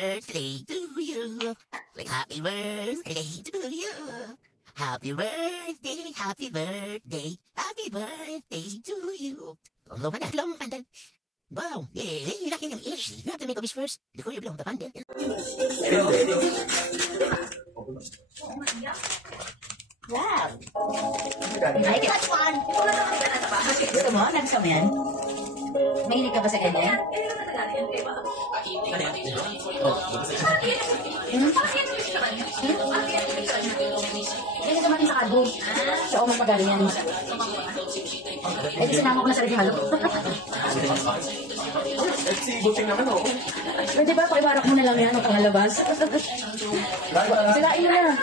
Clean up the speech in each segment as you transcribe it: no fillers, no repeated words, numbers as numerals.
birthday to you. Like happy birthday to you. Happy birthday, happy birthday, happy birthday to you. Long panda. Wow, yeah, laki ng ish. You have to make a wish first before you blow the panda. Wow. Like it. Gusto mo? Nagusto mo yan? Mahilig ka ba sa ganyan? Ganyan naman sa kalbo. Sa umang magaling yan. Eh, di sinama ko na sa regalo. Buting naman o. Pwede ba, pakiwarak mo na lang yan ang pangalabas? Sirain mo na.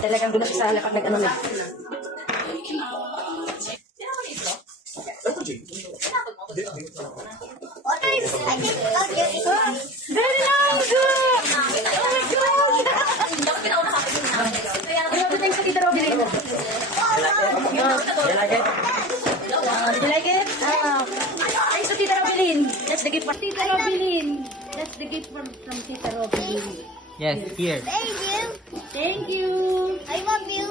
Talagang doon na siya sa lapag nag-ano na. Very nice! Oh my God! Thanks sa Tita Robin. You like it? You like it? Thanks to Tita Robin. That's the gift for Tita Robin. That's the gift from Tita Robin. Yes, here. Thank you. Thank you. I love you.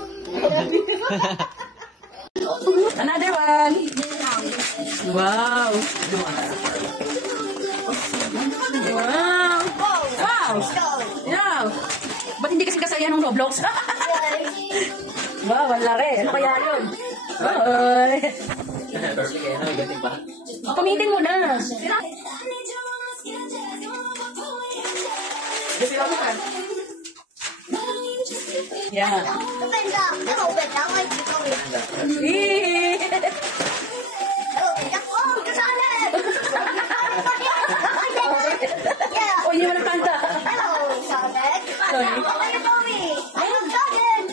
Another one. Wow. Wow. Wow. Yeah. Ba't hindi kasi kasaya ng Roblox? Wow, ang laki. Ano kaya yun? Ay. Pamitin mo na. Yeah. Open up. Open up. Like you go in. Open up. Oh, kasali! Yeah. Oh, hindi mo nakanta. Hello, Sonic. Sorry. What are you doing? I love Sonic.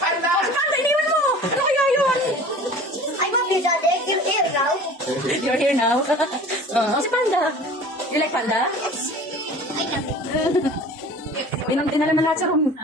Panda, iniwan mo. Ano kaya yun? I love you, Sonic. You're here now. You're here now. Si Panda. You like Panda? I love you. Dinala mo lahat sa room.